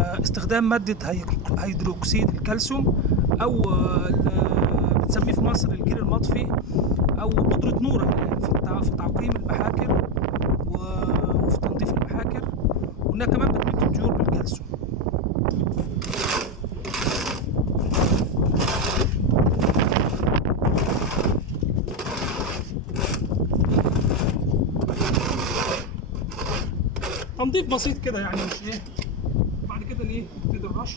استخدام مادة هيدوكسيد الكالسيوم، أو بنسميه في مصر الجير المطفي، أو بودرة نورة في تعقيم المحاكر وفي تنظيف المحاكر، وإنها كمان بتمد الطيور بالكالسيوم. تنظيف بسيط كده يعني، مش ايه. بعد كده ايه نبتدي الرش.